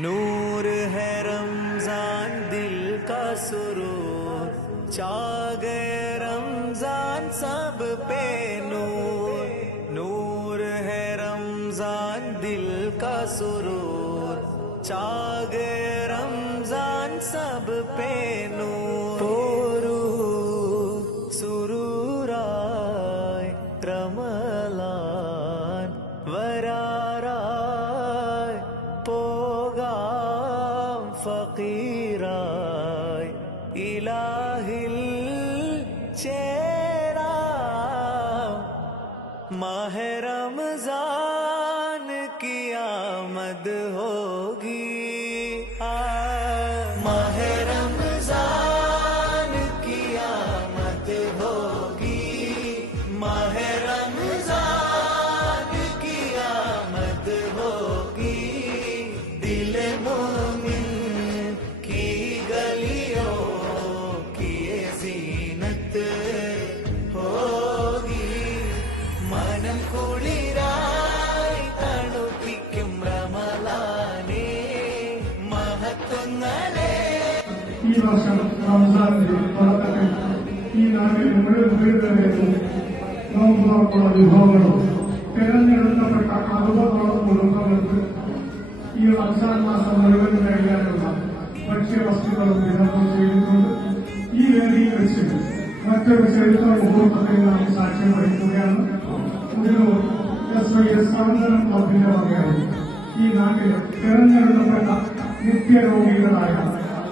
नूर है रमजान दिल का सुरूर चाग रमजान सब पे नूर नूर है रमजान दिल का सुरूर चाग रमजान सब पे नूर அரலான் வராராய் போகாம் ஃபகீராய் இலாஹில் சேரா மாஹரம்ஜான் की आमद होगी ಈ ವರ್ಷ ನಮ್ಮ ಕರಮಜರ ತರಬೇತಿ ಈ ಕಾರ್ಯಕ್ರಮದಲ್ಲಿ ಮೊದಲು ನಡೆಯ는데요 ನಾವು ಮಾಡಬಹುದು ವಿಹೋಮರು ಕರನೆಡುತ್ತಾಕ ಅನುಬಾಳದ ಮನೋನಂತೆ ಈ ಅಂತರclassList ನಮುವನ್ನು ನಡೆಯಲ್ಲ ನಾವು ಪಕ್ಷ ಮತ್ತು ಕಳುದನ್ನು ತಿಳಿದುಕೊಂಡೆ ಈ ರೀತಿ ಪ್ರಶ್ನೆ ಮತ್ತು ಚರ್ಚೆಗಳು ಬಹುತೇಕ ನಮ್ಮ ಸಾಂಸ್ಕೃತಿಕವಾಗಿ ಹೋಗുകയാണ് ಮುಂದೇನೋ plus ಮಾಡಿ ಸಂಘಟನ ರೂಪದಲ್ಲಿ marquée ಈ ಕಾರ್ಯಕ್ರಮ ಕರನೆಡುತ್ತಾಕ ನಿತ್ಯರೂಮಿಗಳಾಗಿ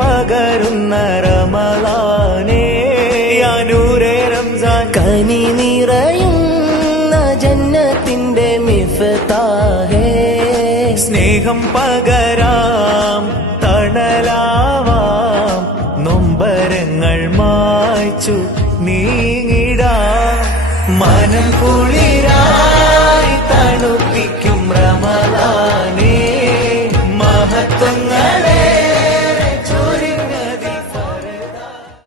പകരുന്ന റമലാനേ യാനൂരേ റംസാൻ കനി നിറയുന്ന ജന്നത്തിന്റെ മിഫതാഹേ സ്നേഹം പകരാം തണലാവാം നൊമ്പരങ്ങൾ മായ്ച്ചു നീങ്ങിടാം മനം കുളിരാ